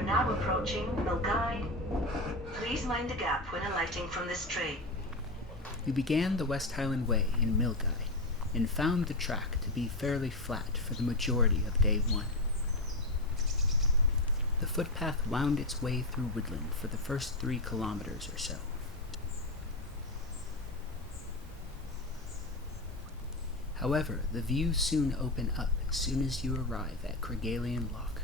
are now approaching Milngavie. Please mind the gap when alighting from this train. We began the West Highland Way in Milngavie, and found the track to be fairly flat for the majority of day one. The footpath wound its way through woodland for the first 3 kilometers or so. However, the views soon open up as soon as you arrive at Cregalian Loch.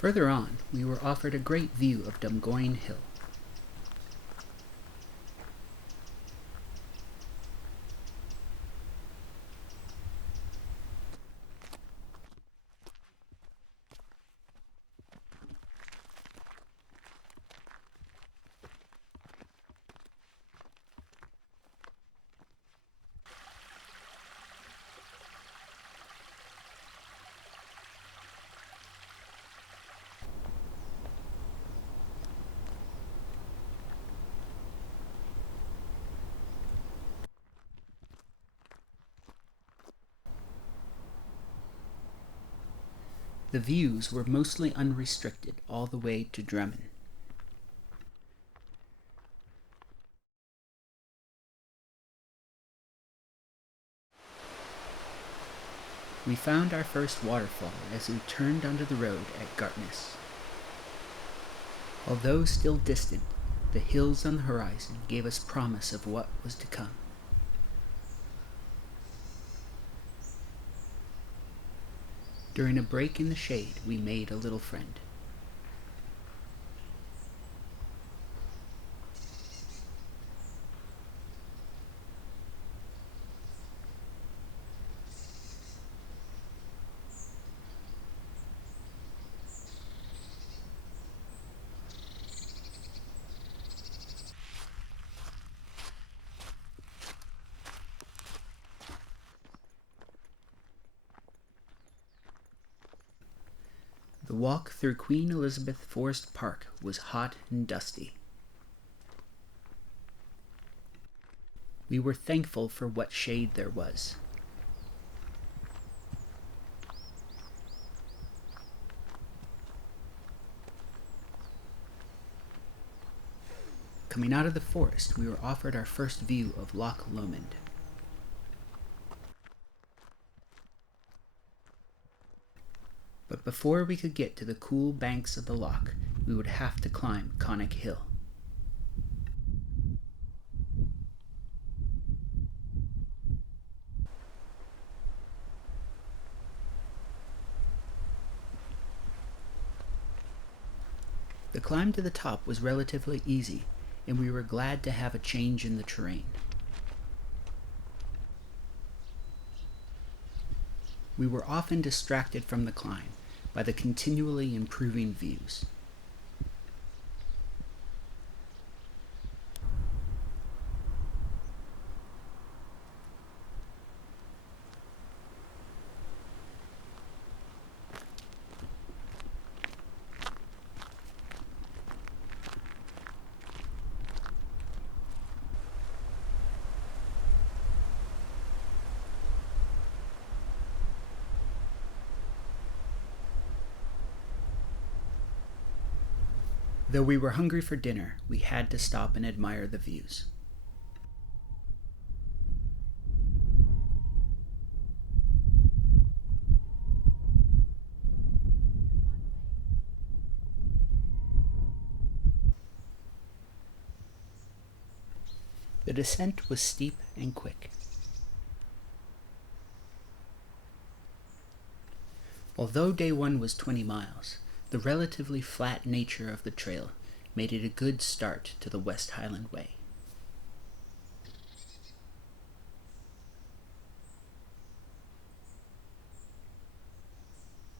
Further on, we were offered a great view of Dumgoyne Hill. The views were mostly unrestricted all the way to Drummond. We found our first waterfall as we turned onto the road at Gartness. Although still distant, the hills on the horizon gave us promise of what was to come. During a break in the shade, we made a little friend. The walk through Queen Elizabeth Forest Park was hot and dusty. We were thankful for what shade there was. Coming out of the forest, we were offered our first view of Loch Lomond. But before we could get to the cool banks of the loch, we would have to climb Connick Hill. The climb to the top was relatively easy, and we were glad to have a change in the terrain. We were often distracted from the climb by the continually improving views. Though we were hungry for dinner, we had to stop and admire the views. The descent was steep and quick. Although day one was 20 miles, the relatively flat nature of the trail made it a good start to the West Highland Way.